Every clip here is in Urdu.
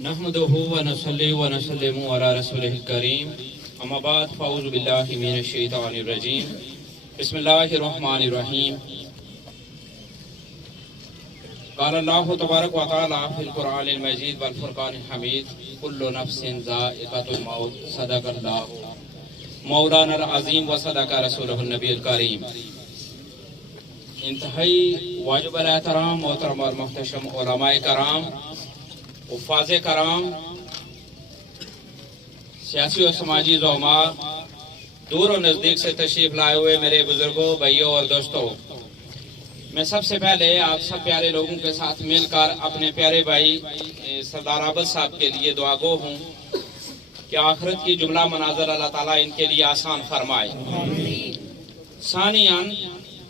نحمدہ ونصلی ونسلم علی رسولہ الکریم اما بعد فاعوذ باللہ من الشیطان الرجیم بسم اللہ الرحمن الرحیم قال اللہ تبارک و تعالی فی القرآن المجید والفرقان الحمید کل نفس ذائقۃ الموت صدق اللہ مولانا العظیم و صدق رسولہ النبی الکریم۔ انتہائی واجب الاحترام محترم اور محتشم علماء کرام، حفاظ کرام، سیاسی و سماجی زعماء، دور و نزدیک سے تشریف لائے ہوئے میرے بزرگوں، بھائیوں اور دوستوں، میں سب سے پہلے آپ سب پیارے لوگوں کے ساتھ مل کر اپنے پیارے بھائی سردار عابد صاحب کے لیے دعا گو ہوں کہ آخرت کی جملہ مناظر اللہ تعالیٰ ان کے لیے آسان فرمائے۔ ثانیاً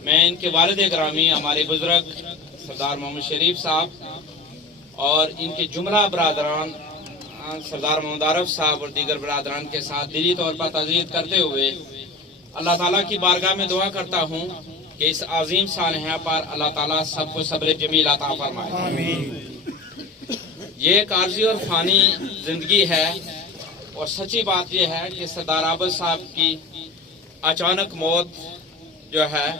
میں ان کے والد گرامی ہمارے بزرگ سردار محمد شریف صاحب اور ان کے جملہ برادران سردار محمد عارف صاحب اور دیگر برادران کے ساتھ دلی طور پر تعزیت کرتے ہوئے اللہ تعالیٰ کی بارگاہ میں دعا کرتا ہوں کہ اس عظیم سانحہ پر اللہ تعالیٰ سب کو صبر جمیل عطا فرمائے۔ یہ ایک عارضی اور فانی زندگی ہے، اور سچی بات یہ ہے کہ سردار عابد صاحب کی اچانک موت جو ہے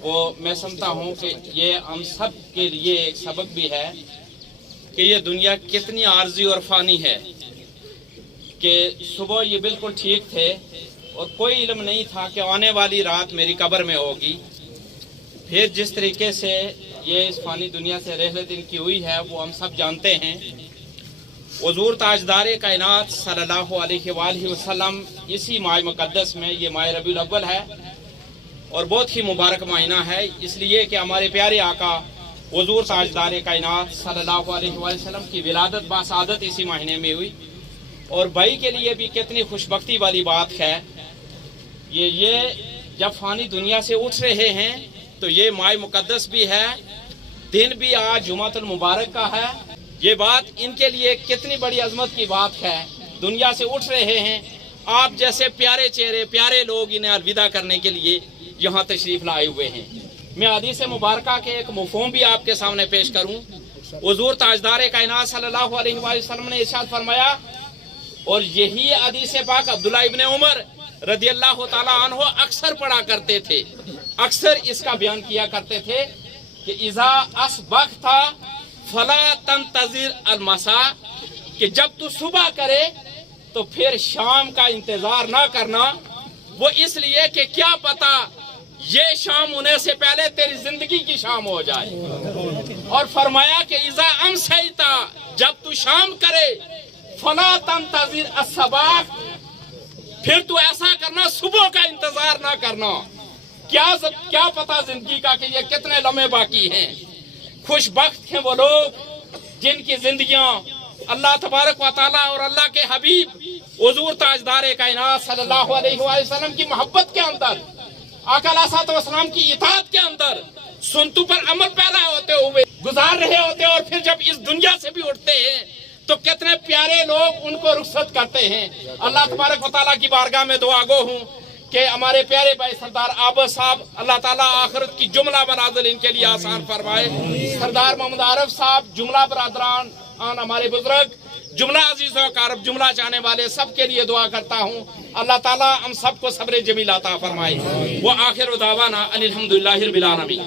وہ میں سمجھتا ہوں کہ یہ ہم سب کے لیے ایک سبق بھی ہے کہ یہ دنیا کتنی عارضی اور فانی ہے، کہ صبح یہ بالکل ٹھیک تھے اور کوئی علم نہیں تھا کہ آنے والی رات میری قبر میں ہوگی۔ پھر جس طریقے سے یہ اس فانی دنیا سے رحلت ان کی ہوئی ہے وہ ہم سب جانتے ہیں۔ حضور تاجدار کائنات صلی اللہ علیہ وآلہ وسلم اسی ماہ مقدس میں، یہ ماہ ربیع الاول ہے اور بہت ہی مبارک مہینہ ہے، اس لیے کہ ہمارے پیارے آقا حضور تاجدار کائنات صلی اللہ علیہ وآلہ وسلم کی ولادت باسعادت اسی مہینے میں ہوئی۔ اور بھائی کے لیے بھی کتنی خوش بختی والی بات ہے، یہ جب فانی دنیا سے اٹھ رہے ہیں تو یہ ماہ مقدس بھی ہے، دن بھی آج جمعۃ المبارک کا ہے۔ یہ بات ان کے لیے کتنی بڑی عظمت کی بات ہے، دنیا سے اٹھ رہے ہیں، آپ جیسے پیارے چہرے پیارے لوگ انہیں الوداع کرنے کے لیے یہاں تشریف لائے ہوئے ہیں۔ میں حدیث مبارکہ کے ایک مفہوم بھی آپ کے سامنے پیش کروں۔ حضور تاجدار کائنات صلی اللہ علیہ وآلہ وسلم نے ارشاد فرمایا، اور یہی حدیث پاک عبداللہ ابن عمر رضی اللہ تعالیٰ عنہ اکثر پڑھا کرتے تھے، اکثر اس کا بیان کیا کرتے تھے کہ اذا اصبحت فلا تنتظر المساء، کہ جب تو صبح کرے تو پھر شام کا انتظار نہ کرنا، وہ اس لیے کہ کیا پتا یہ شام ہونے سے پہلے تیری زندگی کی شام ہو جائے۔ اور فرمایا کہ اذا امسیت، جب تو شام کرے فلا تنتظر الصباح، پھر تو ایسا کرنا صبح کا انتظار نہ کرنا، کیا پتا زندگی کا کہ یہ کتنے لمحے باقی ہیں۔ خوش بخت ہیں وہ لوگ جن کی زندگیاں اللہ تبارک و تعالیٰ اور اللہ کے حبیب حضور تاجدار کائنات صلی اللہ علیہ وآلہ وسلم کی محبت کے اندر، آقا علیہ الصلوۃ والسلام کی اطاعت کے اندر سنتوں پر عمل پیرا ہوتے ہوئے گزار رہے ہوتے، اور پھر جب اس دنیا سے بھی اٹھتے ہیں تو کتنے پیارے لوگ ان کو رخصت کرتے ہیں۔ اللہ تبارک و تعالیٰ کی بارگاہ میں دعا گو ہوں کہ ہمارے پیارے بھائی سردار عابد صاحب اللہ تعالیٰ آخرت کی جملہ منازل ان کے لیے آسان فرمائے۔ سردار محمد عارف صاحب، جملہ برادران، ہمارے بزرگ، جملہ عزیز و اقارب، جملہ چاہنے والے سب کے لیے دعا کرتا ہوں اللہ تعالیٰ ہم سب کو صبر جمیل عطا فرمائے۔ وآخر دعوانا ان الحمدللہ رب العالمین۔